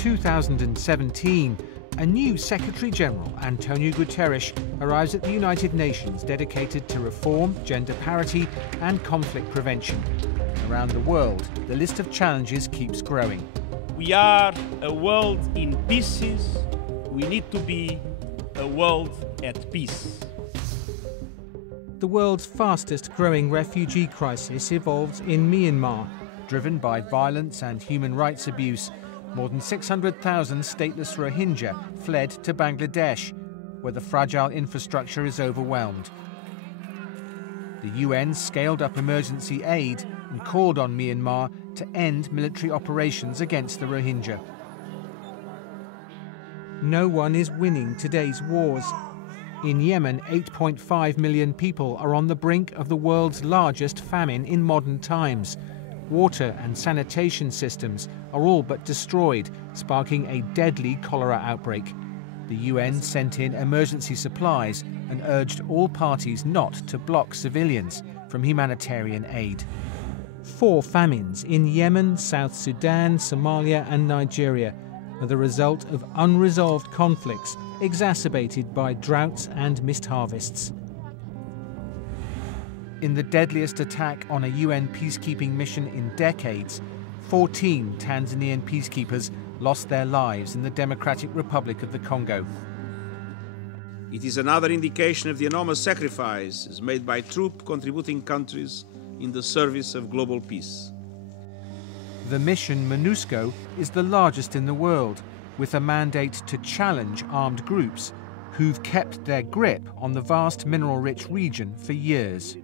2017, a new Secretary General, Antonio Guterres, arrives at the United Nations dedicated to reform, gender parity and conflict prevention. Around the world, the list of challenges keeps growing. We are a world in pieces. We need to be a world at peace. The world's fastest growing refugee crisis evolves in Myanmar. Driven by violence and human rights abuse, more than 600,000 stateless Rohingya fled to Bangladesh, where the fragile infrastructure is overwhelmed. The UN scaled up emergency aid and called on Myanmar to end military operations against the Rohingya. No one is winning today's wars. In Yemen, 8.5 million people are on the brink of the world's largest famine in modern times. Water and sanitation systems are all but destroyed, sparking a deadly cholera outbreak. The UN sent in emergency supplies and urged all parties not to block civilians from humanitarian aid. 4 famines in Yemen, South Sudan, Somalia and Nigeria are the result of unresolved conflicts exacerbated by droughts and missed harvests. In the deadliest attack on a UN peacekeeping mission in decades, 14 Tanzanian peacekeepers lost their lives in the Democratic Republic of the Congo. It is another indication of the enormous sacrifices made by troop-contributing countries in the service of global peace. The mission MONUSCO is the largest in the world, with a mandate to challenge armed groups who've kept their grip on the vast mineral-rich region for years.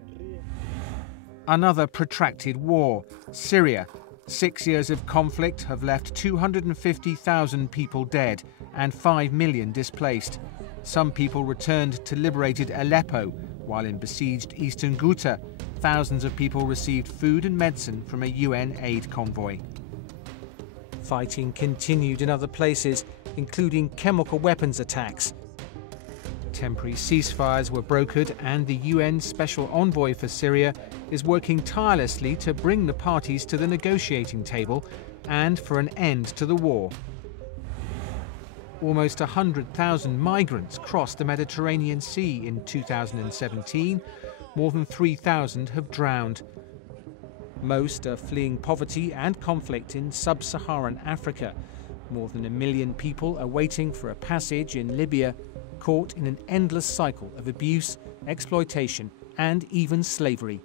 Another protracted war, Syria. 6 years of conflict have left 250,000 people dead and 5 million displaced. Some people returned to liberated Aleppo, while in besieged eastern Ghouta, thousands of people received food and medicine from a UN aid convoy. Fighting continued in other places, including chemical weapons attacks. Temporary ceasefires were brokered, and the UN Special Envoy for Syria is working tirelessly to bring the parties to the negotiating table and for an end to the war. Almost 100,000 migrants crossed the Mediterranean Sea in 2017. More than 3,000 have drowned. Most are fleeing poverty and conflict in sub-Saharan Africa. More than 1 million people are waiting for a passage in Libya, caught in an endless cycle of abuse, exploitation, and even slavery.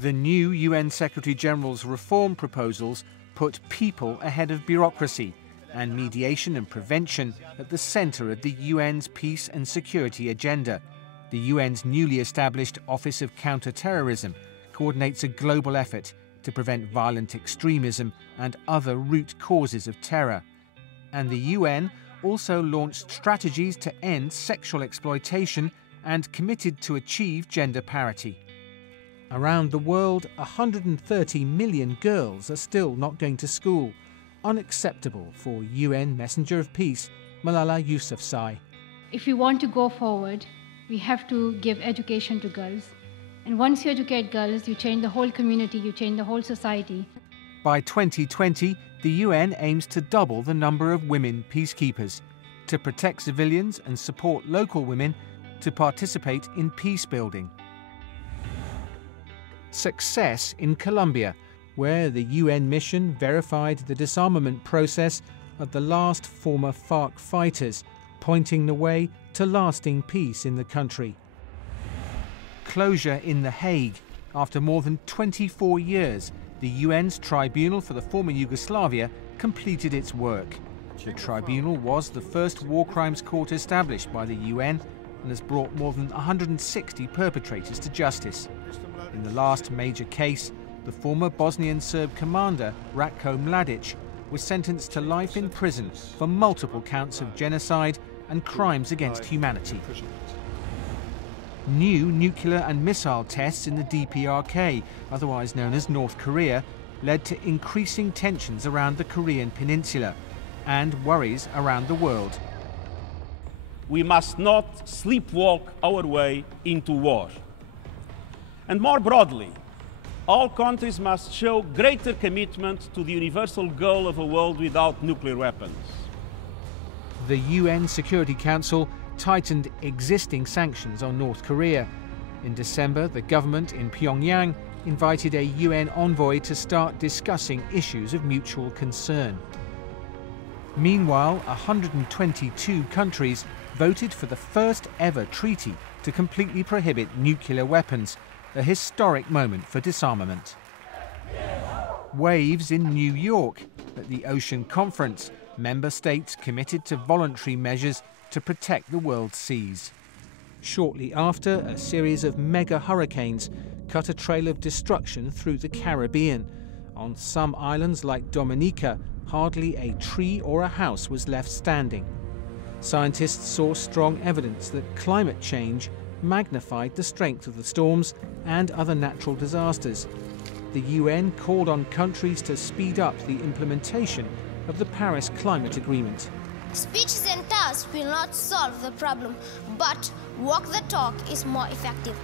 The new UN Secretary General's reform proposals put people ahead of bureaucracy and mediation and prevention at the centre of the UN's peace and security agenda. The UN's newly established Office of Counter-Terrorism coordinates a global effort to prevent violent extremism and other root causes of terror. And the UN also launched strategies to end sexual exploitation and committed to achieve gender parity. Around the world, 130 million girls are still not going to school. Unacceptable for UN Messenger of Peace, Malala Yousafzai. If we want to go forward, we have to give education to girls. And once you educate girls, you change the whole community, you change the whole society. By 2020, the UN aims to double the number of women peacekeepers, to protect civilians and support local women to participate in peace building. Success in Colombia, where the UN mission verified the disarmament process of the last former FARC fighters, pointing the way to lasting peace in the country. Closure in The Hague. After more than 24 years, the UN's Tribunal for the former Yugoslavia completed its work. The tribunal was the first war crimes court established by the UN and has brought more than 160 perpetrators to justice. In the last major case, the former Bosnian Serb commander Ratko Mladic was sentenced to life in prison for multiple counts of genocide and crimes against humanity. New nuclear and missile tests in the DPRK, otherwise known as North Korea, led to increasing tensions around the Korean peninsula and worries around the world. We must not sleepwalk our way into war. And more broadly, all countries must show greater commitment to the universal goal of a world without nuclear weapons. The UN Security Council tightened existing sanctions on North Korea. In December, the government in Pyongyang invited a UN envoy to start discussing issues of mutual concern. Meanwhile, 122 countries voted for the first ever treaty to completely prohibit nuclear weapons, a historic moment for disarmament. Waves in New York. At the Ocean Conference, member states committed to voluntary measures to protect the world's seas. Shortly after, a series of mega hurricanes cut a trail of destruction through the Caribbean. On some islands like Dominica, hardly a tree or a house was left standing. Scientists saw strong evidence that climate change magnified the strength of the storms and other natural disasters. The UN called on countries to speed up the implementation of the Paris Climate Agreement. Speeches and tasks will not solve the problem, but walk the talk is more effective.